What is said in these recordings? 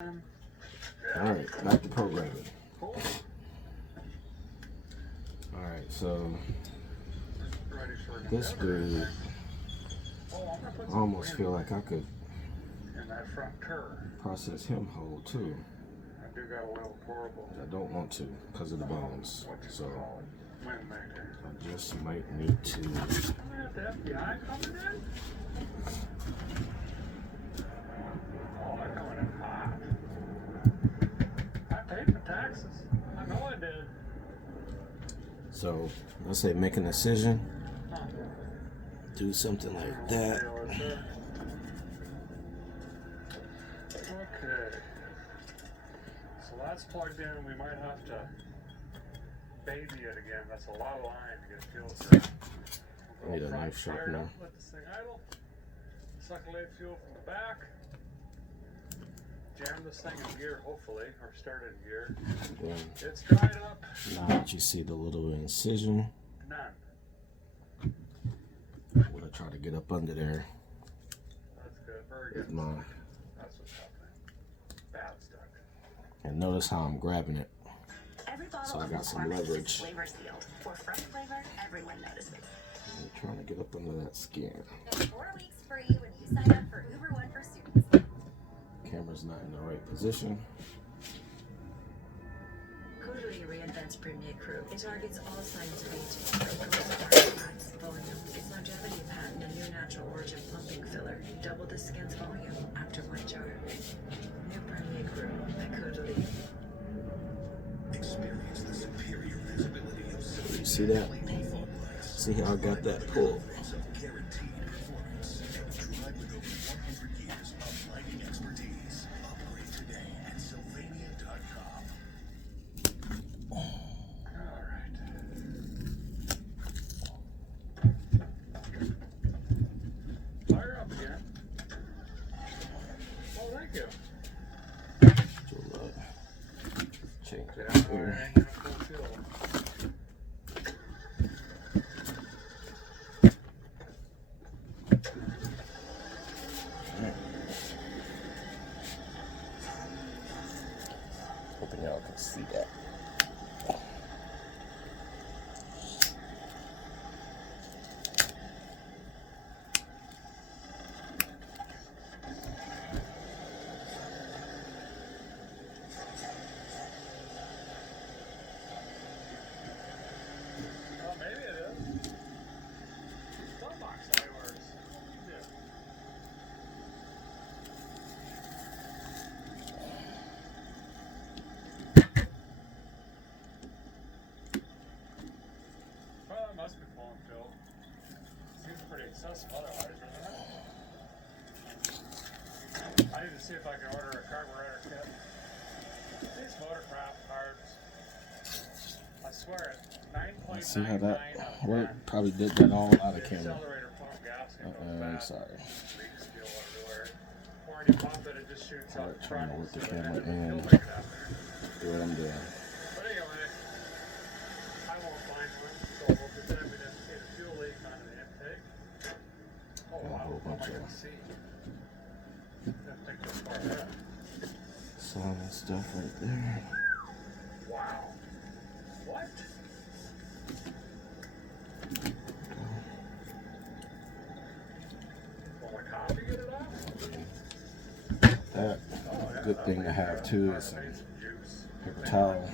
Alright, back to programming. Alright, so this dude, I almost feel like I could process him whole too. I don't want to because of the bones. So I just might need to. So let's say make a decision, do something like that. Okay. So that's plugged in. We might have to baby it again. That's a lot of line to get fuel through. I need a knife sharpener. Let this thing idle. Succulate fuel from the back. Jam this thing in gear, hopefully, or start it in gear. Yeah. It's dried up. Now that you see the little incision, None. I'm gonna try to get up under there. That's good. Very With good. my, That's what's happening. Bad stuck. and notice how I'm grabbing it. Every bottle So I of got some McCormick is leverage. flavor sealed. For fresh flavor, everyone notices. I'm trying to get up under that skin. Get 4 weeks free when you sign up for Uber One for students. Camera's not in the right position. Codely reinvents Premier Crew. It targets all signs of aging. It adds volume. Its longevity patent and new natural origin pumping filler. Double the skin's volume after one jar. New Premier Crew by Codely. Experience the superior visibility of You see that? See how I got that pull? of guaranteed performance. Drive with over 100 years of lighting expertise. Upgrade today at Sylvania.com. Fire up again. Oh, thank you. Change Yeah, that all here. right, I'm gonna full fuel. Hoping y'all can see that. Well, maybe it is. Some box only works. Yeah. Well, that must be full and filled. Seems pretty accessible otherwise, doesn't it? I need to see if I can order a carburetor kit. These motorcraft parts, I swear it, 9.99 See how that out of worked? 10. Probably did that all out of The camera. accelerator pump gasket goes I'm bad. sorry. Leaks fuel everywhere. Or when you pump it, it just shoots Alright, out trying front to work the instead of camera heading. in. He'll make it out there. Do what I'm doing. But anyway, I won't find one. So we'll pretend we didn't see the fuel leak on the intake. Oh Got a wow, whole what am I bunch gonna of- see? Didn't think this far ahead. Some stuff right there. Wow. What? Will my coffee get it off? That good thing to have too is some Made some juice. paper towel.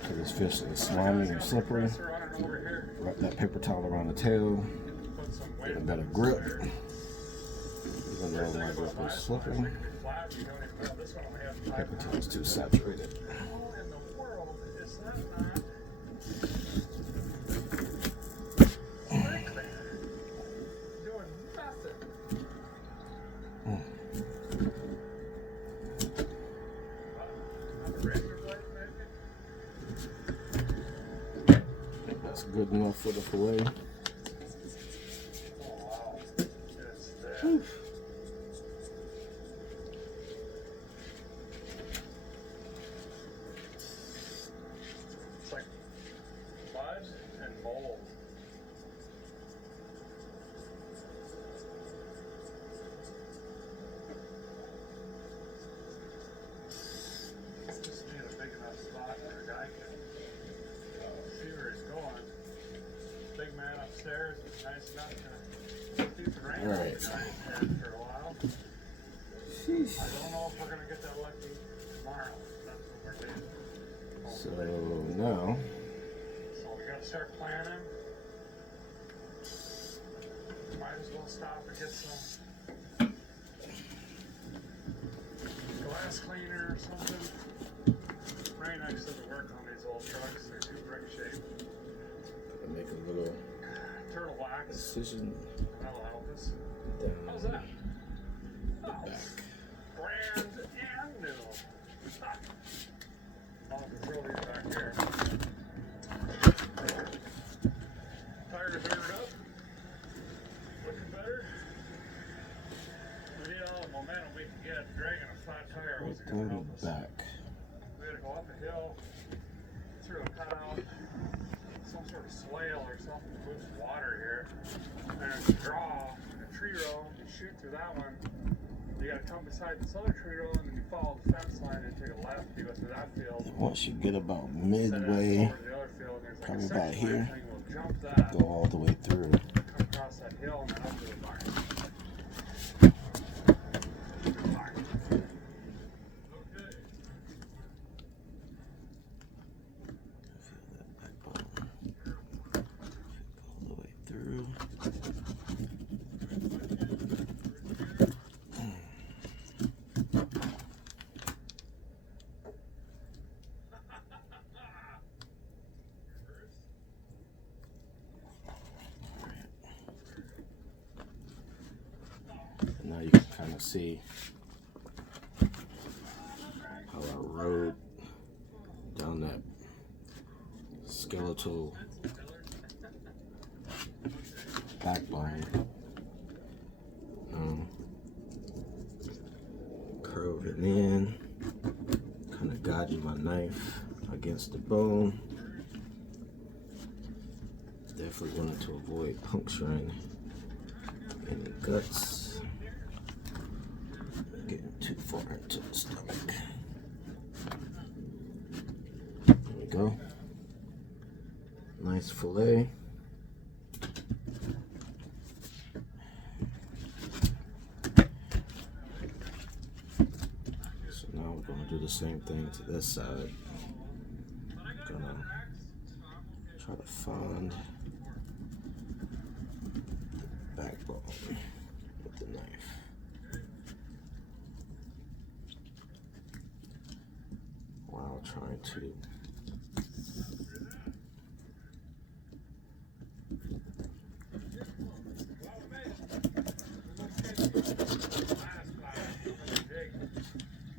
Because this fish is slimy or slippery. Compressor on it over here. Wrap that paper towel around the tail. Put some weight Get a on better it. grip. Even though First it thing might about go through mine, slipping. they can be flat, you don't even know. This one only has Paper 500. towel's too saturated. How in the world is that not sprinkling? Doing nothing. On the razor blade, maybe? That's good enough for the fillet. Oh, wow. It's there. It's like mud and mold. upstairs. It's nice enough to keep the rain All right. for a while. Sheesh. I don't know if we're gonna get that lucky tomorrow. That's what we're doing. So now, So we gotta start planning. Might as well stop and get some glass cleaner or something. Very nice to work on these old trucks. They're too great shape. make a little Turtle wax. incision That'll help us. down How's that? the Oh, back. brand and new. I'll have to throw these back here. Tires aired up. Looking better. We need all the momentum we can get. Dragging a flat tire wasn't Go going to to help us. the back. We had to go up a hill, through a cutout, some sort of swale or something to move some water here. And there's a draw in a tree row. You shoot through that one. You gotta come beside this other tree row and then you follow the fence line and take a left. You go through that field. Once you get about Set it up midway, over to the other field. There's like probably a about section line here, thing. We'll jump that, go all the way through. come across that hill and then up to the barn. Barn. Okay. Feel that backbone. All the way through. Now you can kind of see how I rode down that skeletal backbone. Curving in, kind of guiding my knife against the bone. Definitely wanted to avoid puncturing any guts, getting too far into the stomach. There we go. Nice fillet. So now we're gonna do the same thing to this side. Gonna try to find the backbone with the knife. While trying to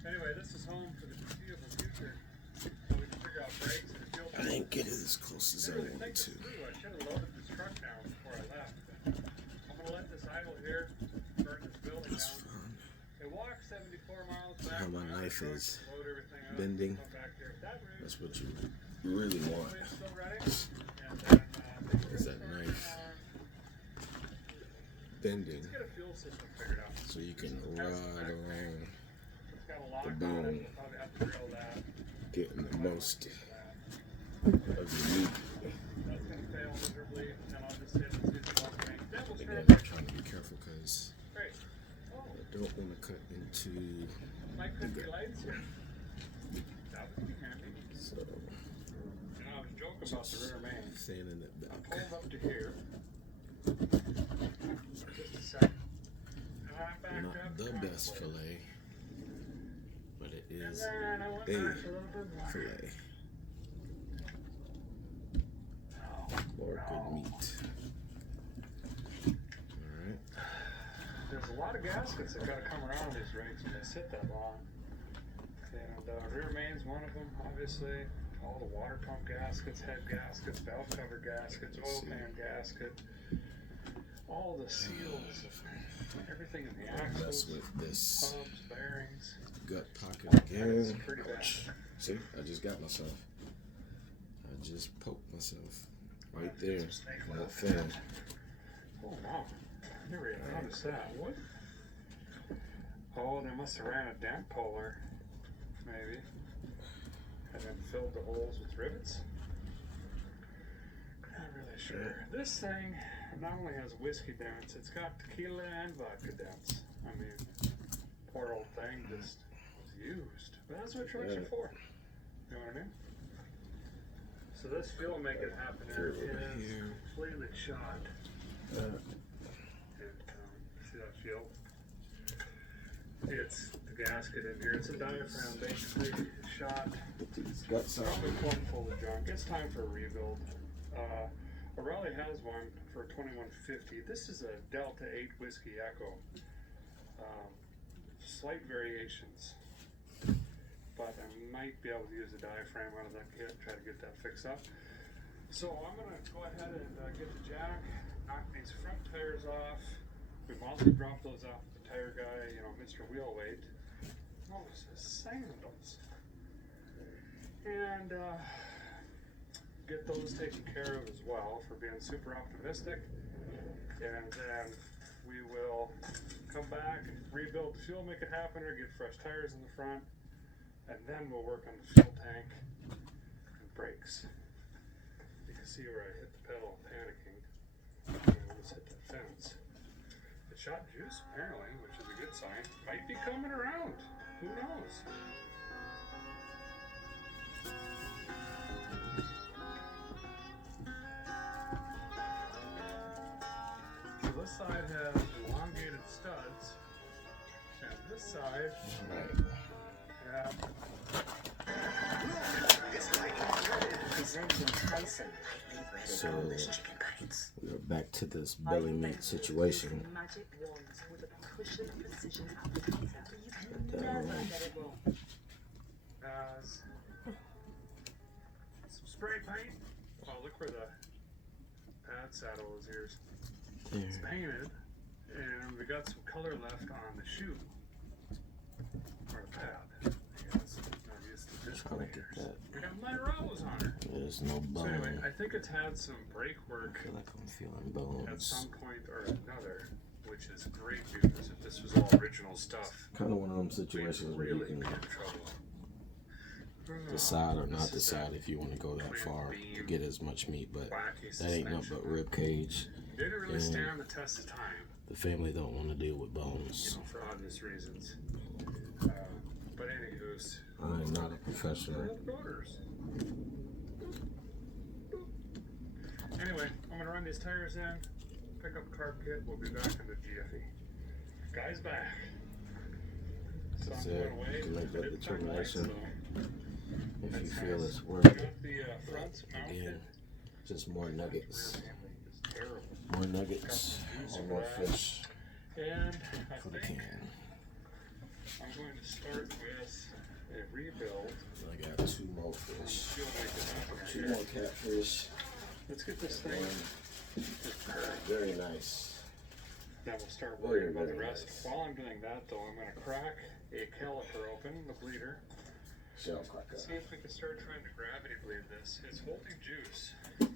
Anyway, this is home for the foreseeable future. So we can figure out brakes and fuel. I didn't get it as close as I Really wanted think this to. through. I should have loaded this truck down before I left. I'm gonna let this idle here, burn this building That's down. fun. It walks 74 miles back. How my to knife truck, is load everything up, bending. come back here. That route, That's what you really want. it's still running. And then, Is that knife bending let's get a fuel system figured out. so you can ride along, It's got a lock the on bone. it. We'll probably have to drill that. getting the most That. of the meat. That's gonna fail miserably, and I'll just hit the fucking devil Again, shrimp. I'm trying to be careful because Great. Oh, I don't want to cut into might could be lights here. That would be handy. so And I was joking about the rear main. thinning it I back. pulled up to here. Just a second. And I backed Not up. the trying best to- fillet, but it And is then I went a back a little bit more. fillet Oh, or no. good meat. Alright. There's a lot of gaskets that gotta come around these rigs when they sit that long. And rear main's one of them, obviously. All the water pump gaskets, head gaskets, valve cover gaskets, oil pan gasket. All the seals, everything in the Mess axles, with this hubs, bearings. gut pocket It's again. pretty bad. Ouch. See, I just got myself. I just poked myself right there on that fan. Oh wow, I never even noticed that. What? Oh, they must have ran a dent puller, maybe, and then filled the holes with rivets. Not really sure. This thing not only has whiskey dents, it's got tequila and vodka dents. I mean, poor old thing just was used. But that's what trucks are for. You know what I mean? So this fuel make it happen here is completely shot. And, see that fuel? It's the gasket in here. It's a diaphragm basically shot. These guts out. Probably plumb full of junk. It's time for a rebuild. O'Reilly has one for 2150. This is a Delta 8 Whiskey Echo. Slight variations, but I might be able to use a diaphragm out of that kit, try to get that fixed up. So I'm gonna go ahead and get the jack, knock these front tires off. We've also dropped those off with the tire guy, you know, Mr. Wheelweight. Oh, this is sandals. And get those taken care of as well for being super optimistic. And then we will come back and rebuild the fuel, make it happen, or get fresh tires in the front. And then we'll work on the fuel tank and brakes. You can see where I hit the pedal panicking. I almost hit that fence. It shot juice apparently, which is a good sign. Might be coming around. Who knows? So this side has elongated studs, and this side have Presenting Tyson, my favorite So, boneless chicken bites. we are back to this belly meat situation. Magic wands with a cushion precision applicator. You can Down. never get it wrong. has some spray paint. Oh, look where the pad saddle is here. It's There. painted, and we got some color left on the shoe or the pad. Yes, I'm used to this Trying to get here. that. We got Monroe's on her. There's no So bone. anyway, I think it's had some brake I work feel like I'm feeling at bones. some point or another, which is great news. If this was all original stuff, Kind of one of them we'd situations where you really can be in trouble. decide or This not is decide a if you want to go that twin far to beam get as much meat, but wacky that ain't nothing suspension. but rib cage. Didn't really and stand the test of time, the family don't want to deal with you bones. know, for obvious reasons. But anywho's, I'm not a professional. daughters. Anyway, I'm gonna run these tires in, pick up a carb kit. We'll be back in the GFE. Guy's back. So That's I'm it. going away. You can make that I didn't turn lights, determination though. if you That's feel nice. it's We worth got it. the fronts mounted. Again, just more nuggets. Rear end is terrible. More nuggets or more fish And I for the think can. I'm going to start with a rebuild. I got 2 more fish. Fuel make it happen 2 here. more catfish. Let's get this thing just curved. Very nice. Then we'll start Very, worrying about the very rest. nice. While I'm doing that, though, I'm going to crack a caliper open, the bleeder. Shell cracker. See if we can start trying to gravity bleed this. It's holding juice. Well,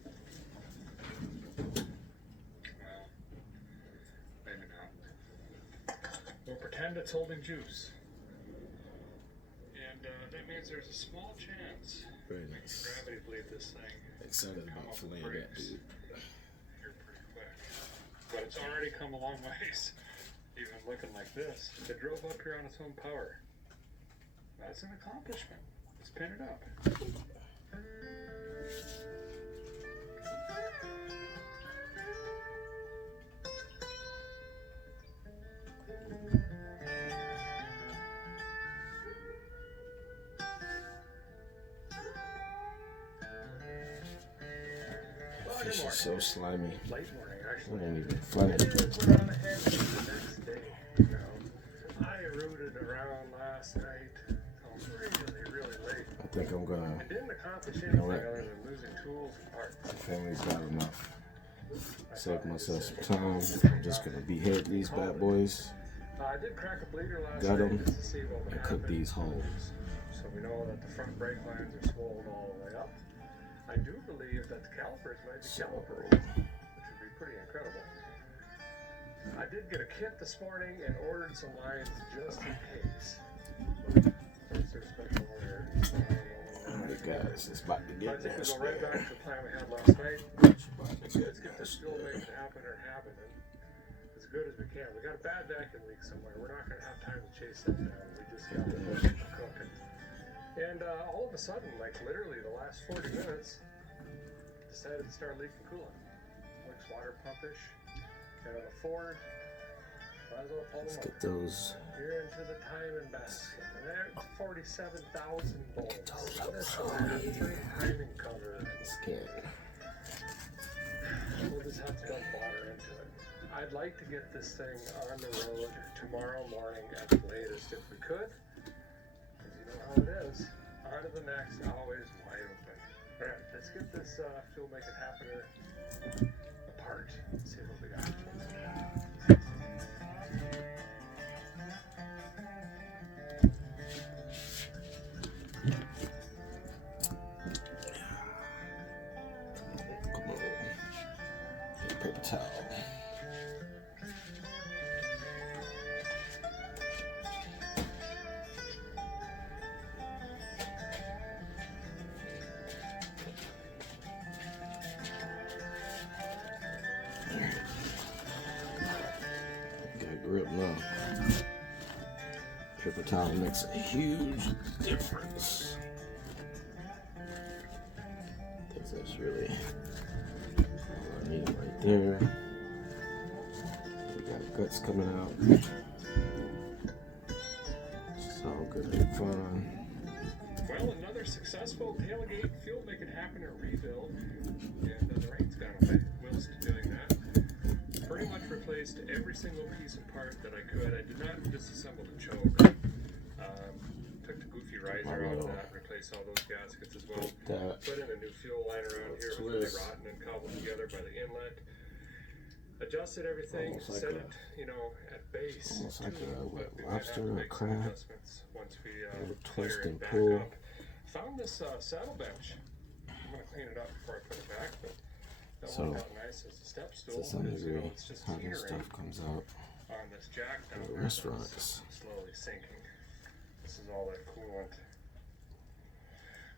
maybe not. We'll pretend it's holding juice. And that means there's a small chance Very we can nice. gravity bleed this thing Excited about filleting that dude. here pretty quick. But it's already come a long ways. Even looking like this. It drove up here on its own power. That's an accomplishment. Let's pin it up. Fish is so slimy. Late morning, I actually. ain't even I funny. didn't really put on the head the next day. You know, I rooted around last night till really late. I think I'm gonna. I didn't accomplish You anything know what? other than losing tools and parts. The family's got enough. Save myself some time. I'm just gonna behead these bad boys I did crack a bleeder last Got 'em night just to see what would and cook happen. these whole. So we know that the front brake lines are swollen all the way up. I do believe that the calipers might be caliper, which would be pretty incredible. I did get a kit this morning and ordered some lines just in case. That's their special order. Alright gas. It's about to I get think we nasty. go right back to the plan we had last night. It's about to Let's get get this fuel nasty. making happen as good as we can. We got a bad vacuum leak somewhere. We're not going to have time to chase that down. We just got to push it and cook it. And all of a sudden, like literally the last 40 minutes, decided to start leaking coolant. Looks water pumpish. And on the Ford, might as well pull Let's them get up. those. You're into the timing basket. And there's 47,000 volts. those And this up. timing cover. Skin. We'll just have to dump water into it. I'd like to get this thing on the road tomorrow morning at the latest if we could. Because you know how it is. On to the next, always wide open. Alright, let's get this fuel make it happen apart. See what we got. Come on. Paper towel. Got grip now. Paper towel makes a huge difference. I think that's really all I need right there. We got guts coming out. It's all good and fun. Well, another successful tailgate fuel make it happen or rebuild. And the rain's gone away. Whilst doing that. Pretty much replaced every single piece and part that I could. I did not disassemble the choke. Took the goofy riser out of that, replaced all those gaskets as well. That. Put in a new fuel line around here, it was really rotten and cobbled together by the inlet. Adjusted everything, Almost like set a- it, at base. almost like too, a but we might have lobster to or make some crab. adjustments once we Twist fire it and back pull. up. Found this saddle bench. I'm gonna clean it up before I put it back, but that So, worked out nice as a step stool. To some because, degree, it's just how this teetering stuff comes out. on this jack down The there that's restaurants. slowly sinking. This is all that coolant.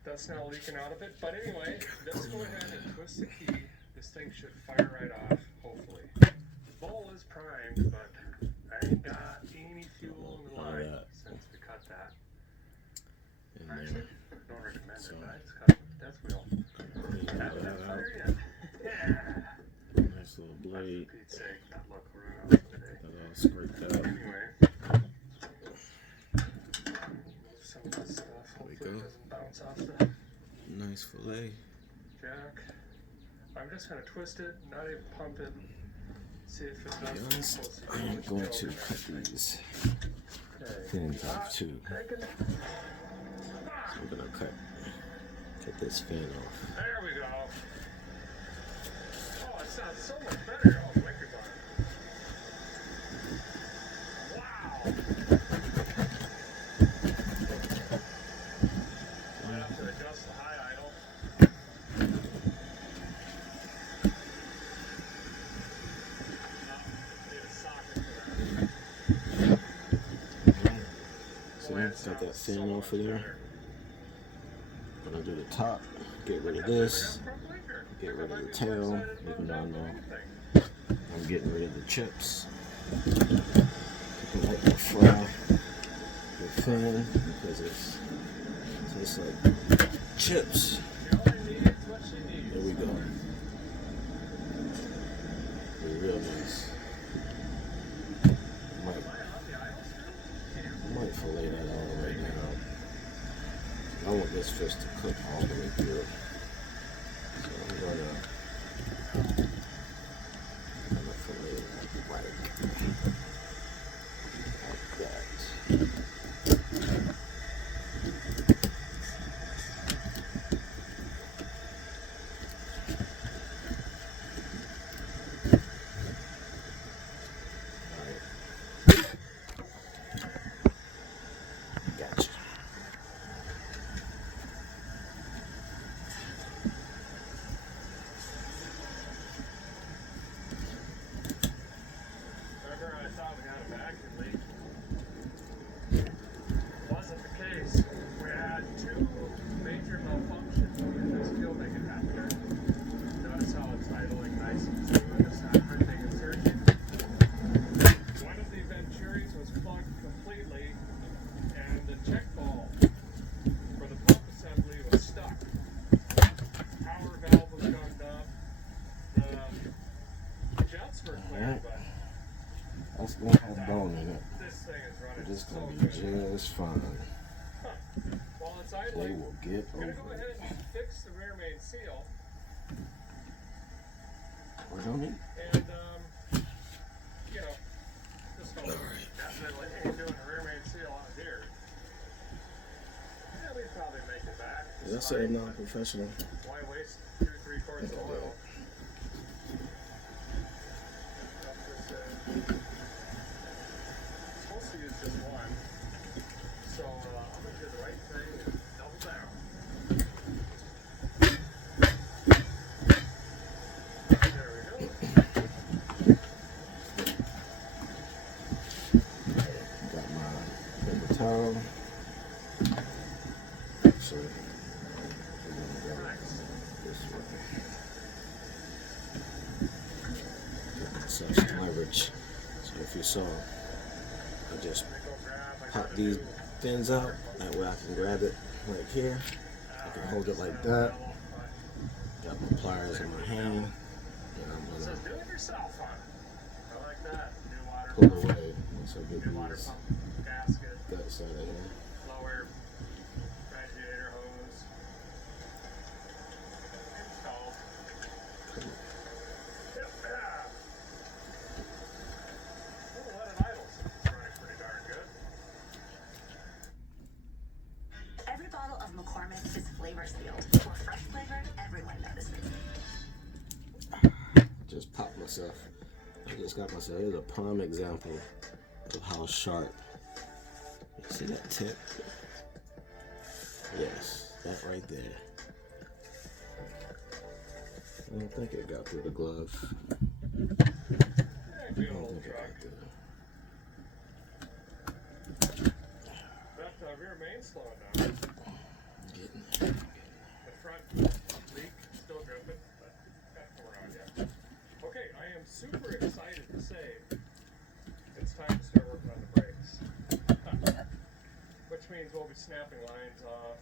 That's now leaking out of it. But anyway, let's go ahead and twist the key. This thing should fire right off, hopefully. The bowl is primed, but I ain't got any fuel in the All line that. since we cut that. In Actually, there. don't recommend So- it, but it's cut with the death wheel. Clean all Haven't had that fire out. yet. Yeah. Nice little blade. For Pete's sake, that look right off today. That all scraped out. Anyway, some of this stuff hopefully go. doesn't bounce off the Nice fillet. jack. I'm just gonna twist it, not even pump it. See if it To be does. honest, I am going to cut these Okay. fins off too. Cranking. So we're gonna cut this fin off. There we go. Oh, it sounds so much better. Oh, the microphone. Wow. Might have to adjust the high idle. Need a socket for that. See, got that fin off of there. Gonna do the top, get rid of this, get rid of the tail, even though I know I'm getting rid of the chips. People like to fry the fin because it tastes like chips. There we go. They're real nice. Might fillet that all right now. I want this fish to cook all the way through. So I'm gonna fillet it like that. Alright. Gotcha. side they link. will get I'm gonna over go it. ahead and fix the rear main seal, Or don't it? and you know, this fellow definitely ain't doing the rear main seal on here. Yeah, we probably make it back. Did I It's say fine, non-professional? but why waste 2-3 quarts of oil? Supposed to use just one, so I'm gonna do the right thing and double down. There we go. Got my paper towel. Actually, we're gonna go Nice. this way. Get myself some leverage. So if you saw, I just Let me go grab. I pop gotta these do- fins out. That way I can grab it like here. I can hold it like that. Got my pliers in my hand. And I'm It says gonna do it yourself, huh? I like that. New water pull pump. away once I get New water these pump gasket. that side of here. Lower radiator hose. Installed. Yep. Well, let it idle since it's running pretty darn good. Every bottle of McCormick is flavor sealed. For fresh flavor, everyone notices. Just popped myself. I just got myself. Here's a prime example of how sharp. You see that tip? Yes, that right there. I don't think it got through the glove. Yeah, I good don't old think it truck. got through. That rear main slowing down. Getting there. The front leak still dripping, but got to come around yet. Okay, I am super excited to say it's time to start working on the brakes. Which means we'll be snapping lines off.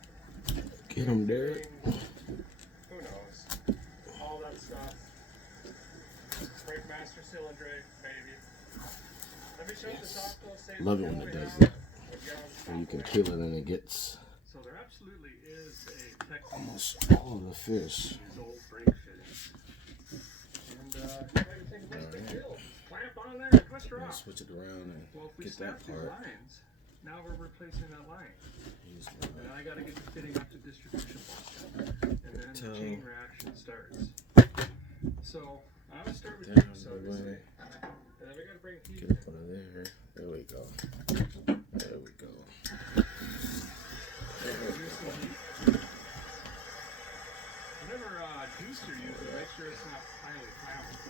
Get him, Derek. Who knows? All that stuff. Brake master cylinder, maybe. Let me show you the top close safety. Love it when it we does have. that. We'll get on the Where you top can link. kill it and it gets So there absolutely is a technique almost all of the fish. to these old brake fittings. And everything was big deal. Clamp on there and twist her I'm gonna off. switch it around and Well, if we get snap that these part. lines, now we're replacing that line. Use And I gotta get the fitting up to distribution block. And then the Toe. chain reaction starts. So I'm gonna start with Down you, so the to way. say. And then we gotta bring heat Get in. up under there. There we go. There we go. Use some heat. Whatever juice you're using, make sure it's not highly flammable.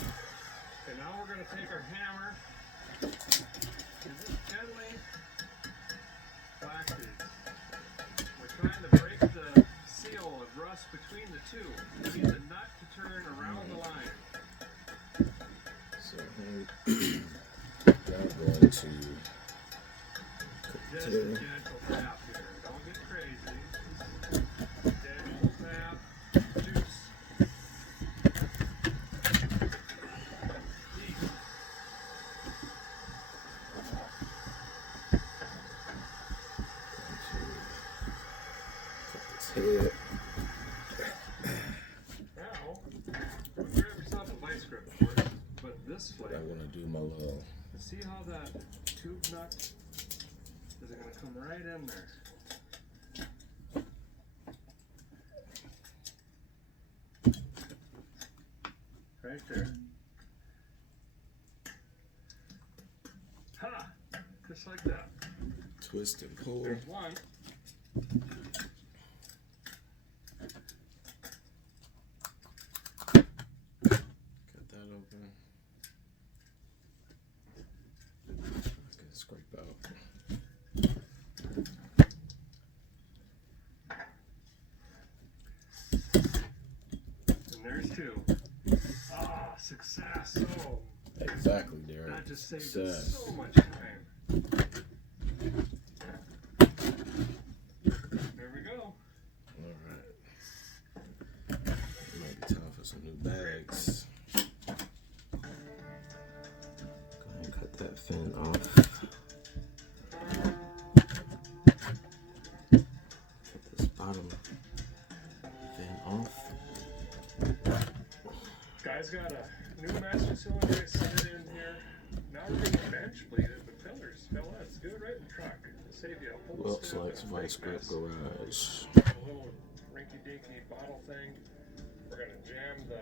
Okay, now we're going to take our hammer and just gently whack these. We're trying to break the seal of rust between the two. We need the nut to turn around the line. So I'm going to Just a cocktail. gentle tap here. Don't get crazy. Gentle tap. Juice. Heat. Cut this head. Now, grab yourself a vice grip, of course, but this I flavor. want to do my little. See how that tube nut is going to come right in there. Right there. Ha! Just like that. Twist and pull. There's one. Cut that open. I can scrape out. And there's two. Ah, success. Oh, Exactly, Derek. that just saved us Success. so much time. There we go. All right. It might be time for some new bags. that fin off. Get this bottom fin off. Guy's got a new master cylinder set in here. Now we're gonna bench bleed it, but fellas, do it right in the truck. It'll save you a whole Wilkes step likes and a Vice big Grip mess. Garage. A little rinky-dinky bottle thing. We're gonna jam the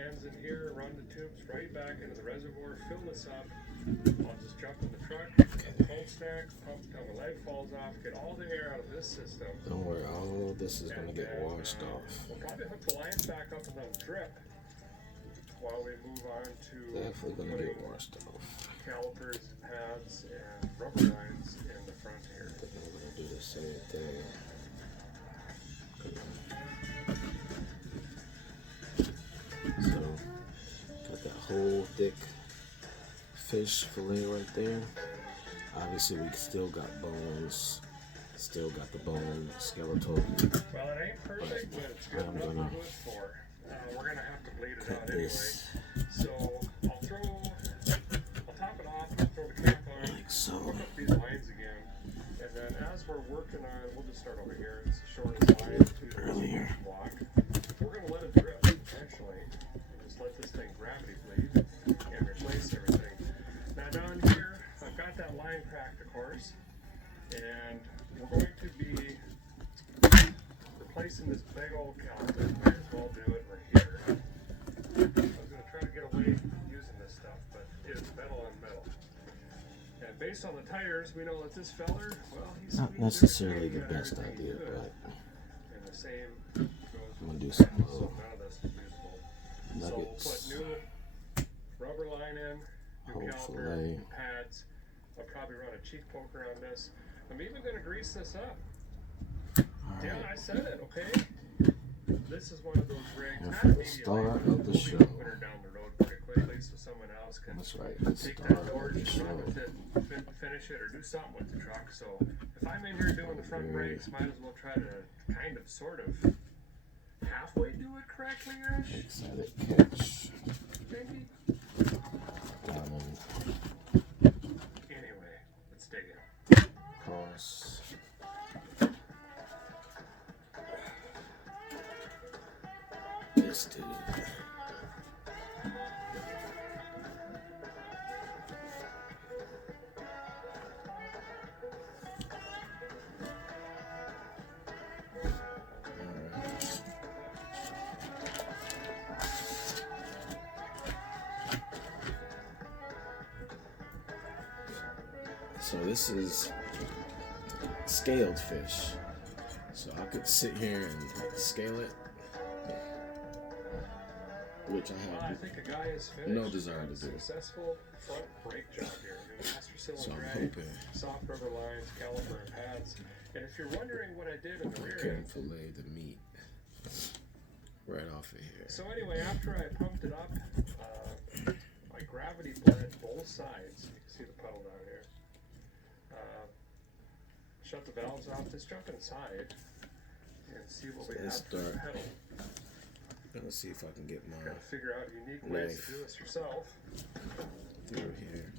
ends in here, run the tubes right back into the reservoir, fill this up. I'll just jump in the truck, cold stack, pump till the leg falls off, get all the air out of this system. Don't worry, all this is gonna And get then, washed off. We'll probably hook the lines back up and let them drip while we move on to Definitely gonna putting get washed off. calipers, pads, and rubber lines in the front here. I think I'm gonna do the same thing. So, got that whole thick fish fillet right there. Obviously, we still got bones. Still got the bone skeletal. Well, it ain't perfect, but it's good I'm enough gonna to do it for. We're gonna have to bleed it Cut out anyway. this So I'll top it off, I'll throw the cap on, like so. hook up these lines again, and then as we're working on, we'll just start over here. It's the shortest line to the Earlier. block. We're gonna let it drip eventually, and just let this thing gravity bleed and replace everything. Now down here, I've got that line cracked, of course, and we're going to be replacing this big old caliper. Might as well do it right here. I was going to try to get away from using this stuff, but it's metal on metal. And based on the tires, we know that this feller, well, he's Not squeezed necessarily the everything out of best everything idea, he could. but And the same goes I'm gonna do with some the pads, so little none of this is usable. So we'll put nuggets. new rubber line in, new Whole caliper, fillet. new pads. I'll probably run a cheek poker on this. I'm even going to grease this up. Yeah, I said it, okay? This is one of those rigs. And Not for the immediately, start but of the we'll be show. putting her down the road pretty quickly so someone else can That's right, the take start that of torch the and show. run with it, finish it, or do something with the truck. So if I'm in here doing the front brakes, might as well try to kind of, sort of, halfway do it correctly-ish, Excited catch. maybe? Diamond Anyway, let's dig in. cross. This dude. So this is scaled fish. So I could sit here and scale it, which Well, I I have. think a guy is finished. No desire to do. Successful front brake job here. New master So cylinder I'm drag, hoping soft rubber lines, caliper, and pads. And if you're wondering what I did in the I rear can end, fillet the meat right off of here. so anyway, after I pumped it up, I gravity bled both sides. You can see the puddle down here. Shut the valves off. Just jump inside and see what we have Let's for the start. pedal. Let's see if I can get my Gotta figure out unique ways Knife. to do this yourself. through here.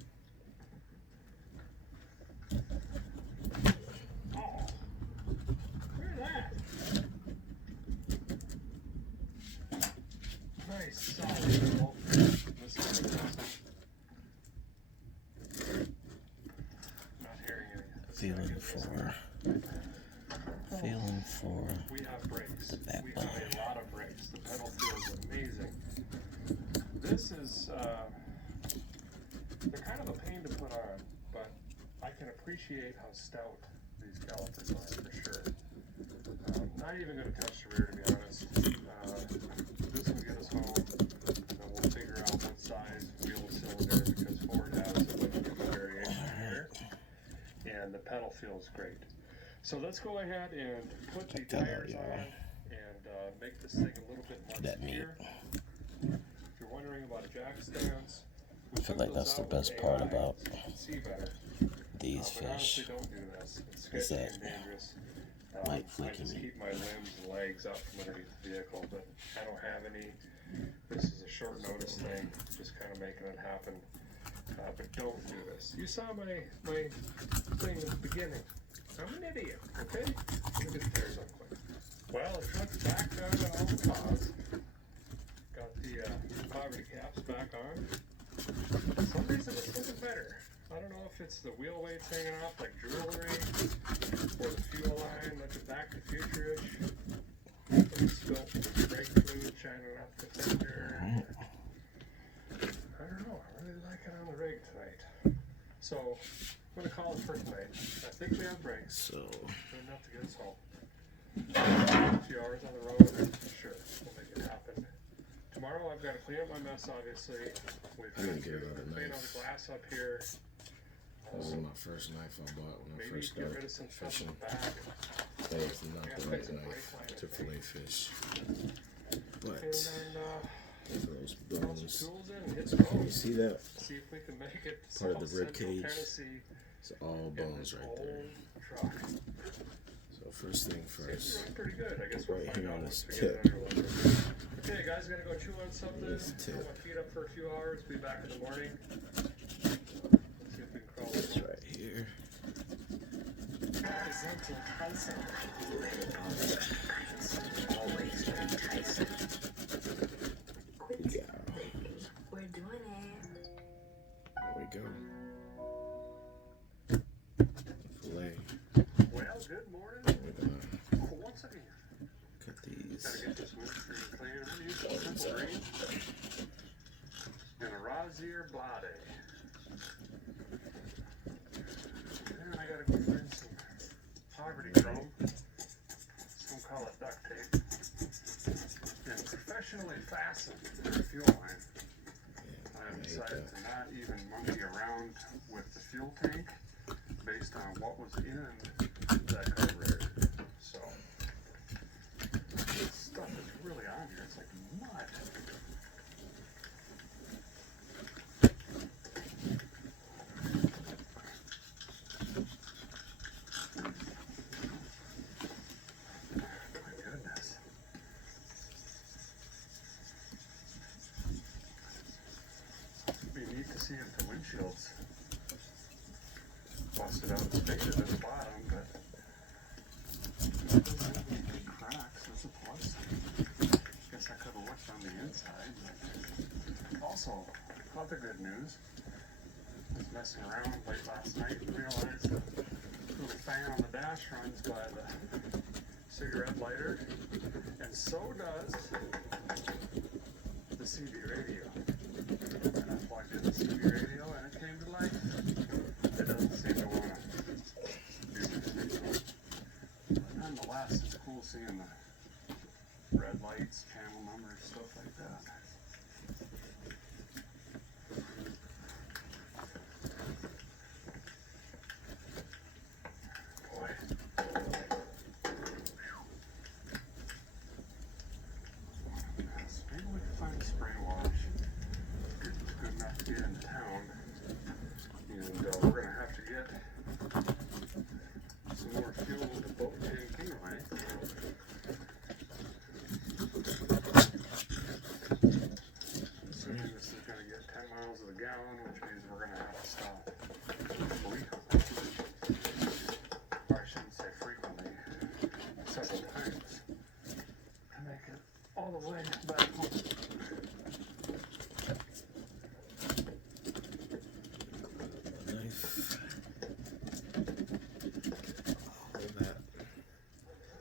Oh, look at that. Nice, solid pedal. This is awesome. Not hearing any. Let's Feeling get this. for We have brakes. That We have a lot of brakes. The pedal feels amazing. This is, they're kind of a pain to put on, but I can appreciate how stout these calipers are for sure. Not even going to touch the rear, to be honest. This will get us home, and then we'll figure out what size wheel cylinder, because Ford has a bunch of different variations here, and the pedal feels great. So let's go ahead and put the Check that out, tires y'all. on and make this thing a little bit more That meat. secure. If you're wondering about jack stands, I feel like that's the best part about so you can see better. these But honestly, fish. don't do this. It's Is sketchy that and dangerous. light I flaky just meat. keep my limbs and legs up from underneath the vehicle, but I don't have any. This is a short notice thing, just kind of making it happen. But don't do this. You saw my thing at the beginning. I'm an idiot, okay? Look at the tires on quick. Well, the truck's back on all the paws. Got the poverty caps back on. For some reason it's looking better. I don't know if it's the wheel weights hanging off like jewelry, or the fuel line looking back to future-ish. Spilt brake fluid shining off the fender. I don't know. I really like it on the rig tonight. So, I'm going to call it for tonight. I think we have brakes. So, Good enough to get us home. A few hours on the road, sure, we'll make it happen. Tomorrow I've got to clean up my mess, obviously. We've I'm got gonna get to another clean all knife. the glass up here. this is my first knife I bought when I Maybe first get started rid of some stuff fishing. in the back. That is not Yeah, the fix right the knife brake line, I to think. fillet fish. But, And then those throw some bones, tools in and hit you bones. see that? See if we can make it to Part of South the rib Central cage. Tennessee It's all in bones this right there. old truck. So first thing Seems to first, run pretty good. I guess we'll right find here out on once this we get it tip. under load. Okay, guys, gonna go chew on something. This Throw tip. my feet up for a few hours. Be back in the morning. Let's see if we can crawl it's this. right here. Presenting Tyson. Always drink Tyson. Quit Yeah. baby. We're doing it. There we go. Fillet. Well, good morning. We're gonna Once again, cut these. gotta get this windscreen clean. I'm gonna use some simple green and a Rosier Blade. And I gotta go find some poverty chrome. Some call it duct tape. And professionally fasten the fuel line. Yeah, I I hate decided that. to not even monkey around with the fuel tank based on what was in that carburetor. So, this stuff is really on here. It's like mud. My goodness. It'd be neat to see if the windshield's busted out as big as at the bottom, but doesn't have any big cracks. That's a plus. Guess I could have looked on the inside. But also, other good news. I was messing around late last night and realized the little fan on the dash runs by the cigarette lighter, and so does the CB radio. And I plugged in the CB radio and it came to life. It doesn't seem to want to do anything. But nonetheless, it's cool seeing the red lights, channel numbers, stuff like that. Boy. Yes, maybe we can find a spray wash. Good enough to get into town. And we're gonna have to get some more fuel to boat and Kingway. Assuming this is gonna get 10 miles to the gallon, which means we're gonna have to stop frequently. Or I shouldn't say frequently, several times to make it all the way back home. Knife. Hold that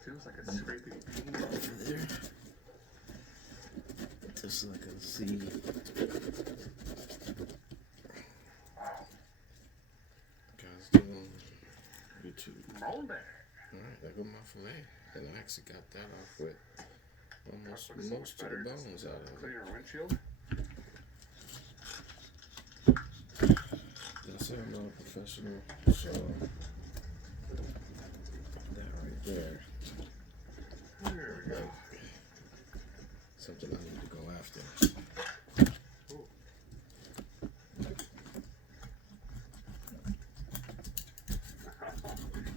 Feels like it's scraping paint. over there. Just so I can see. Guys doing YouTube. Moldy. Alright, there go my fillet. And I actually got that off with almost Looks so much most of the better, bones just out of it. cleaner windshield. That's how I'm not a professional. So that right there, There we go. something I need to go after. Ooh.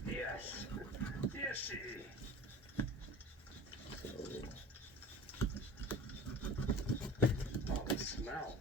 Yes. Yes, So oh, the smell.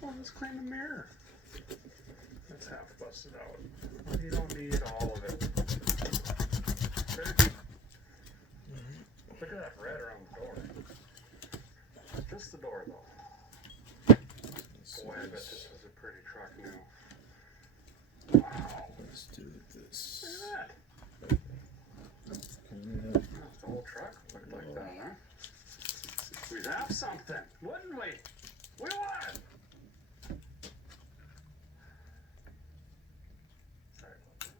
Well, let's clean the mirror. That's half busted out. You don't need all of it. Look at that red around the door. Just the door, though. Boy, I bet this was a pretty truck new. Wow. Let's do this. Look at that. The whole truck looked like that, huh? We'd have something, wouldn't we? We would! Sorry about that.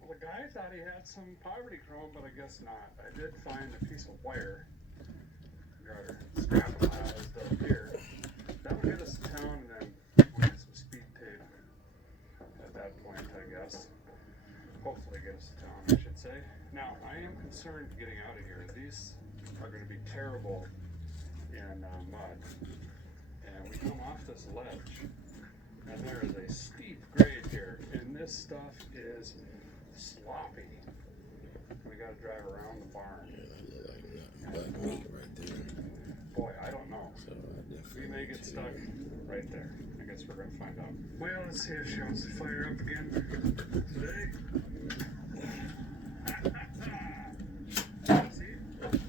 Well, the guy thought he had some poverty chrome, but I guess not. I did find a piece of wire. Or scrap them out as though here. That would get us to town, and then we'll get some speed tape at that point, I guess. Hopefully get us to town, I should say. Now, I am concerned getting out of here. These are going to be terrible in mud. And we come off this ledge, and there is a steep grade here, and this stuff is sloppy. We got to drive around the barn. Yeah, that look like nothing but meat right there. Boy, I don't know. So I definitely We may need get to- stuck right there. I guess we're going to find out. Well, let's see if she wants to fire up again today. See? Wait.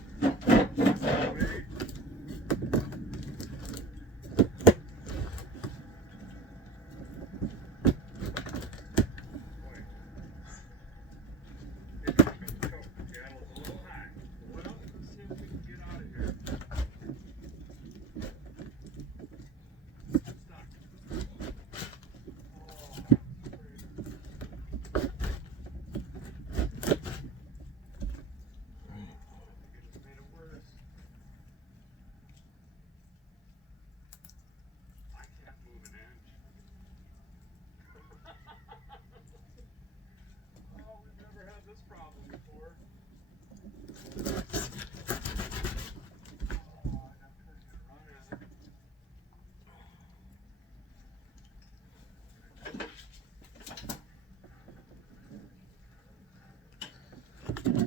Boy. Maybe I got the coat. Seattle's a little high. Well, let's see if we can get out of here.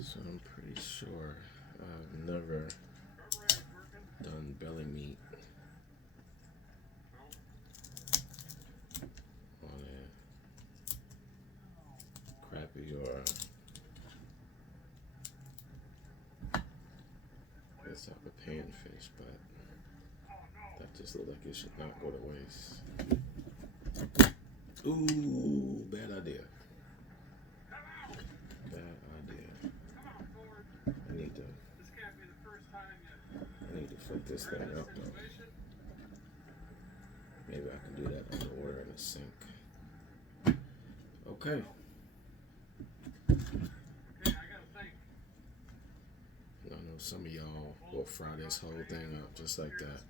So I'm pretty sure I've never done belly meat on a crappie or this type of panfish, but that just looked like it should not go to waste. Ooh, bad idea. Bad idea. I need to flip this thing up though. Maybe I can do that underwater in the sink. Okay. I know some of y'all will fry this whole thing up just like that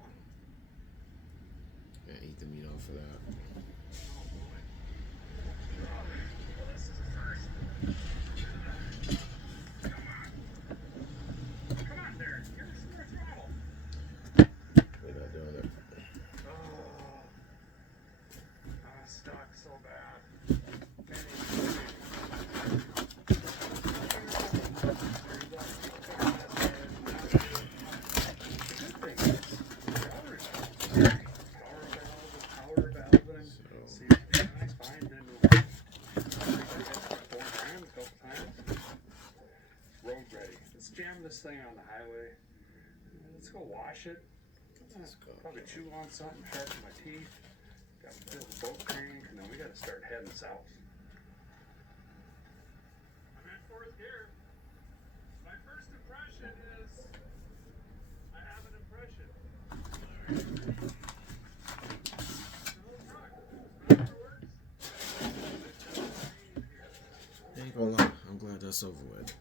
and eat the meat off of that. We're not doing it. Stuck so bad. Road ready. Let's jam this thing on the highway. Let's go wash it. Let's go. Probably chew on something, sharpen my teeth. Got to fill the boat tank, and then we got to start heading south. I'm in fourth gear. My first impression is I have an impression. I ain't gonna lie, I'm glad that's over with.